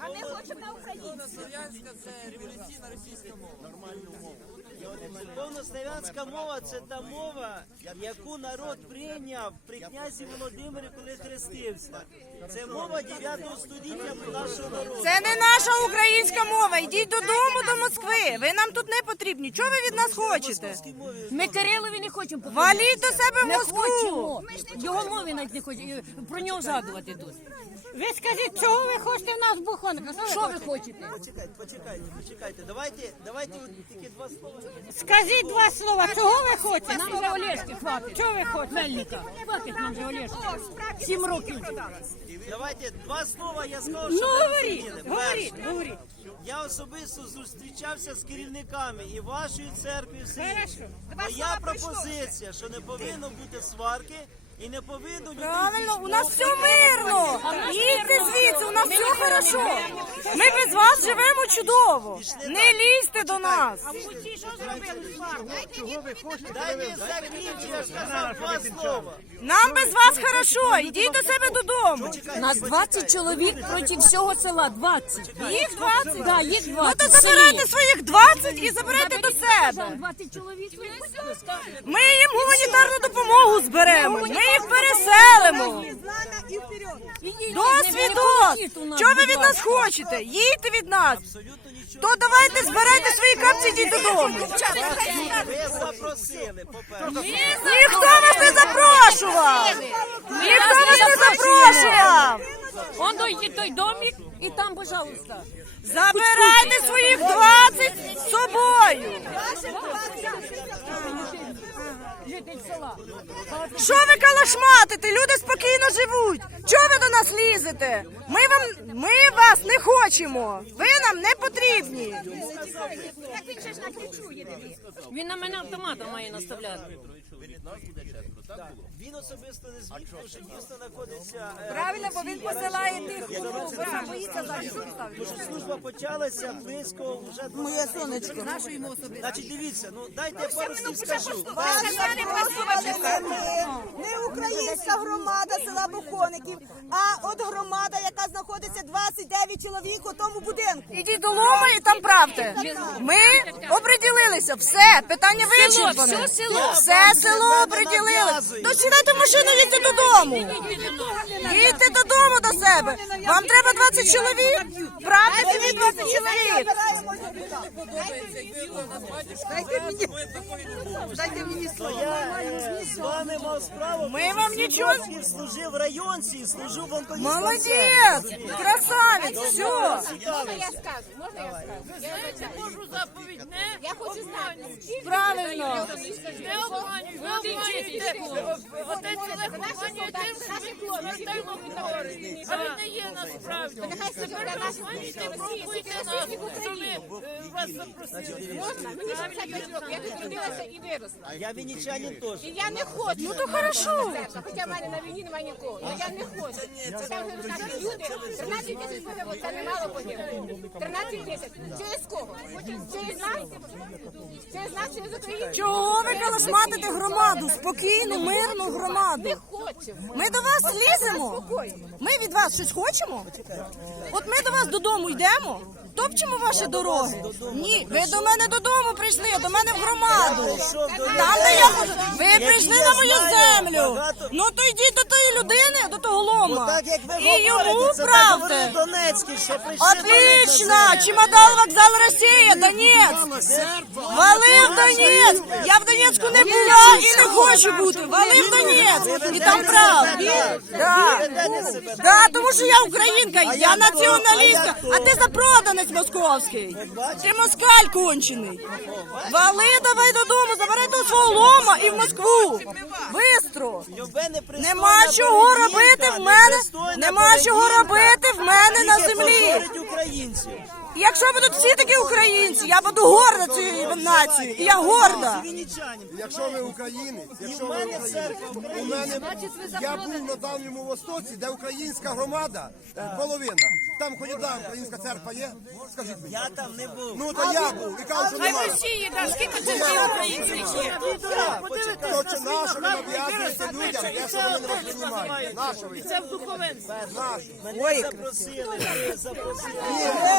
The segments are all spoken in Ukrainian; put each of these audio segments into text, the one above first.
А ми хочемо на українську. Слов'янська це революційна російська мова. Повнослав'янська мова це та мова, яку народ прийняв при князі Володимирі, коли хрестився. Це мова 9 століття нашого народу. Це не наша українська мова. Йдіть додому до Москви. Ви нам тут не потрібні. Чого ви від нас хочете? Ми Кирилові не хочемо Валіть до себе в Не Москву. хочемо. Його мови навіть не хочемо про нього згадувати тут. Ви скажіть, чого ви хочете в нас бухонка? Що ви хочете? Почекайте, почекайте, почекайте. Давайте, давайте от тільки два слова. Скажіть два слова, чого ви хочете? Нам вже Олешки хватить. Чого ви хочете? Мельника. Хватить нам вже Олешки. Сім років. Давайте два слова. Я сказав, Ну що говоріть, говоріть, говоріть. Я особисто зустрічався з керівниками і вашої церкви, і всієї. Хорошо. Моя пропозиція, що не повинно бути сварки і не повинно Правильно, у нас все мирно. Їдьте звідси, у нас все хорошо. Ми без вас живемо чудово. Не лізьте до нас. А ви Дайте закінчити, я сказав два слова. Нам без вас хорошо. Йдіть до себе додому. Нас 20 чоловік проти всього села. 20. Їх 20? Да, їх 20. Ну то забирайте своїх 20 і заберете до себе. 20 чоловік. Ми їм гуманітарну допомогу зберемо. Ми їх переселимо. Досвідок! Що ви від нас хочете? Їдьте від нас. То давайте збирайте свої капці і йдіть додому. Ви запросили. Ніхто вас не запрошував! Ніхто вас не запрошував! Он той домик і там, пожалуйста. Забирайте своїх 20 з собою! Житель села. Що ви калашматите? Люди спокійно живуть. Чого ви до нас лізете? Ми вам ми вас не хочемо. Ви нам не потрібні. Він на мене автоматом має наставляти. Він особисто не звідти, тому що дійсно знаходиться. е, Правильно, бо він посилає тих, хто боїться Тому що служба почалася близько вже до Моє сонечко. Значить, дивіться, ну дайте я пару слів скажу. Не українська громада села Бухоників, а от громада, яка знаходиться 29 чоловік у тому будинку. Ідіть до Лома і там правте. Ми оприділилися. Все, питання вичерпане. все село. Все в машину, їдьте додому. Їдьте додому до себе. Вам треба 20 чоловік? Правте собі 20 чоловік. То я е, з вами мав справу. Ми вам нічого- служив в районці, служив в онкологічному Молодець! Красавець! Все! Можна я скажу? Можна я скажу? Я. Можу заповідь, не Я хочу знати. Правильно! Не обманюй, ви обманюєте. Отець Олег обманює тим, що він смертельно хворий. А він не є насправді. Тепер всіх, пробуйте нас, що ми е, вас запросили. Можна? Мені 65 років. Я тут родилася і виросла. Я вінничанин теж. І я не хочу. Ну то хорошо. Хоча в мене на війні немає нікого. Ну я не хочу. Там розказують люди. 13 тисяч погибло, це немало погибло. 13 тисяч. Через кого? Через нас? Через нас, через Україну? Чого ви калашматите громаду? Спокійну, мирну громаду. Не хочу. Ми до вас ліземо. Ми від вас щось хочемо? От ми до вас додому йдемо, топчемо ваші дороги. Ні, ви до мене додому прийшли, до мене в громаду. Там, де я можу. Ви прийшли на мою землю. Ну то йдіть до тої людини, до того лома. Так як ви І йому говорите, це так говорили правте. Донецькі, що прийшли Отлично! Чемодан вокзал Росія, Донецьк! Валив Донецьк! Я в Донецьку не була і не хочу бути. Валив Донецьк! І там правда. Да. Да, тому що я українка, я націоналістка, а ти запроданець московський. Ти москаль кончений. Вали давай додому, забирай того свого лома і в Москву. Бистро. Нема чого робити в мене. Нема чого робити в мене на землі. якщо будуть всі такі українці, я буду горда цією нацією. І я горда. Якщо ви українець, якщо ви українець, у мене я був на Дальньому Востоці, де українська громада, половина. Там хоч одна українська церква є? Скажіть мені. Я там не був. Ну то я був і кажу, що немає. Росії, да, скільки церків українських є? То чи нащо ви нав'язуєте людям, те, що вони не вас приймають? Нащо ви? Це в духовенстві. Нащо? Мене запросили, ви запросили.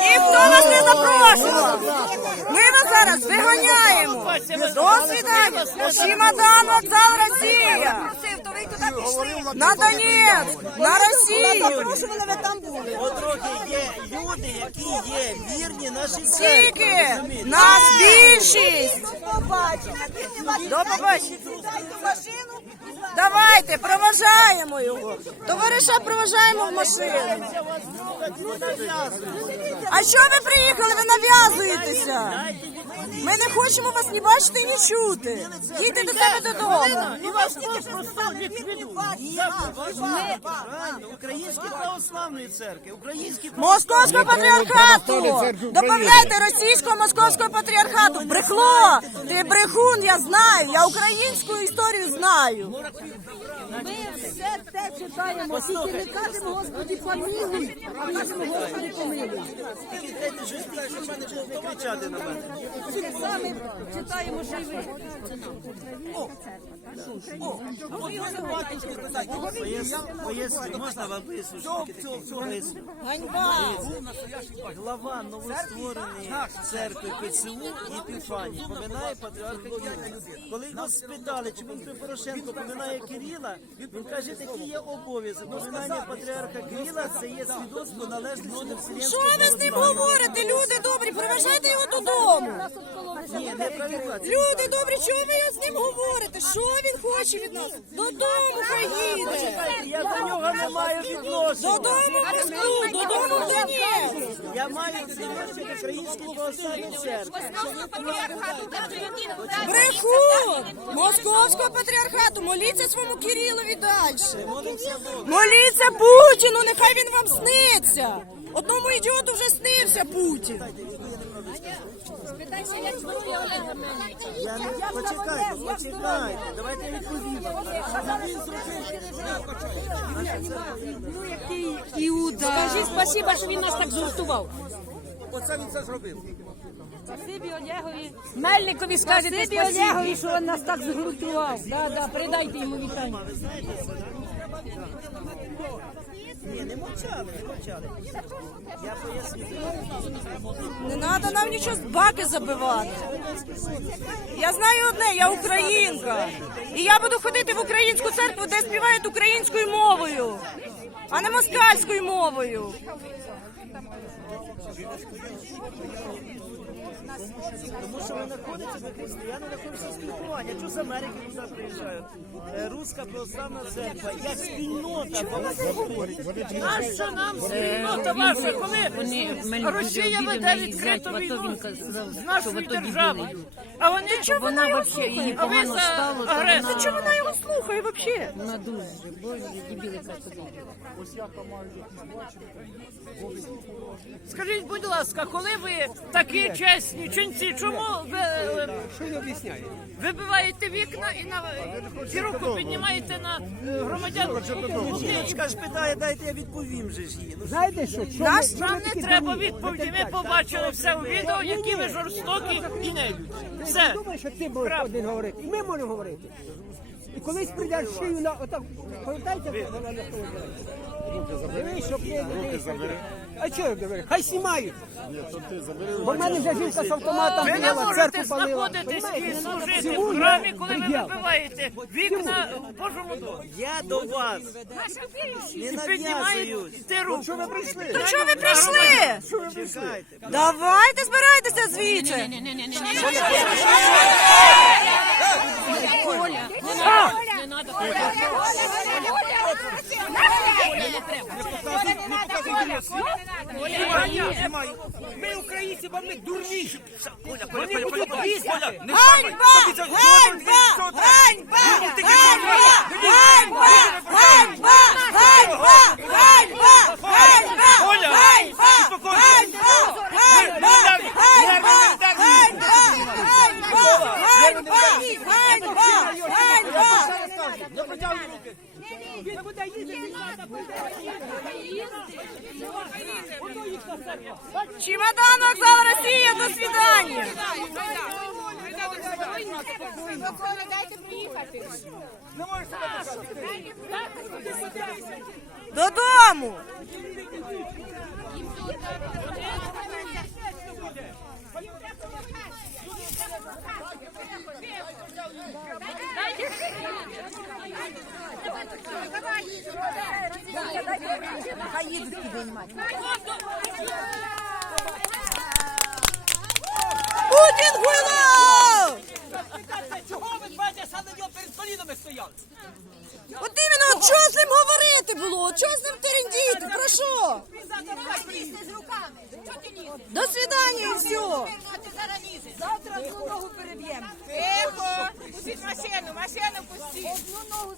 Ніхто нас не запрошував. Ми вас зараз виганяємо. До свидання. Чемодан, вокзал, Росія. Говорив На Донецьк, на Росію. Запрошували, ви там були. От трохи є люди, які є вірні нашій церкві. Тільки нас більшість. До побачення. До побачення. Сідайте в машину. Давайте, проважаємо його. Товариша проважаємо в машину. А що ви приїхали? Ви нав'язуєтеся. Ми не хочемо вас ні бачити, ні чути. Їдьте до себе додому. І вас. Правильно, Української православної церкви, українські Московського патріархату! Добавляйте російського московського патріархату! Брехло! Ти брехун, я знаю! Я українську історію знаю! Ми все те читаємо, тільки не кажемо Господі помилуй, а кажемо Господи помилуй кричати на читаємо живі. О, о, от можна вам поясню? Глава новоствореної церкви ПЦУ і Епіфаній поминає патріарха Кирила. Коли його спитали, чи він Порошенко поминає Кирила, він каже, такий є обов'язок. Поминання патріарха Кирила – це є свідоцтво належності до Вселенського ним говорите? Люди добрі, проважайте його додому! Люди добрі, чого ви з ним говорите? Що він хоче від нас? Додому поїде! Я до нього не маю відношення. Додому Москву, додому в Донецьк! Я маю відношення до Української православної церкви. Брехун! Московського патріархату! Моліться своєму Кирилові далі! Моліться Путіну, нехай він вам сниться! Одному ідіоту вже снився Путін! Я не почекайте, почекайте. Давайте відповім. Іуда. Скажи спасіба, що він нас так згуртував. Оце він це зробив. Спасибі Олегові. Мельникові скажете спасибі Олегові, що він нас так згуртував. Да, да, передайте йому вітання. Ні, не мовчали, не мовчали. Я поясню. Не треба нам нічого з баки забивати. Я знаю одне, я українка. І я буду ходити в українську церкву, де співають українською мовою, а не москальською мовою. Тому що ви знаходитеся ви християни, знаходяться в спілкуванні. Я чого з Америки туди приїжджаю? Е, Руська православна церква, як спільнота. Нащо нам спільнота ваша, коли Росія веде відкриту війну з нашою державою? А вони чого вона його слухає? А ви за агресор? Чого вона його слухає взагалі? Вона дуже, боже, дебіли красоти. Скажіть, будь ласка, коли ви такі чесні ченці, чому ви е, вибиваєте вікна і на і руку піднімаєте на е, громадян? Жіночка ж питає, дайте я відповім же ж її. Ну, Знаєте що? що ми- Нам не треба відповіді. Ми побачили все у відео, які ви жорстокі і не Все. Думаю, що ти будеш один говорити, і ми можемо говорити. І колись прийдеш шию на отак, пам'ятаєте, вона на того Дивись, щоб не руки забери. А чого я забери? Хай знімають. Бо в мене вже жінка з автоматом Ви не бігала, можете церкву палила. знаходитись і Понімаєте? служити в храмі, коли ви приділ? вибиваєте вікна в Божому домі. Я до вас не І нав'язуюсь. піднімаєте руку. То чого ви прийшли? Чекайте. Давайте збирайтеся звідси. Не надо. Ми українці, бо ми дурні. Ганьба! Ганьба! Ганьба! Ганьба! Він буде їздити. Чемодан, вокзал, Росія, до свидання. Дайте приїхати. Додому. Хай їдуть підіймати. Путін гуйло! Чого ви бачите, саме нього перед колінами стояли? От іменно, от що з ним говорити було? От що з ним терендіти? Про що? До свидання і все. Завтра одну ногу переб'ємо. Тихо, пустіть машину, машину пустіть.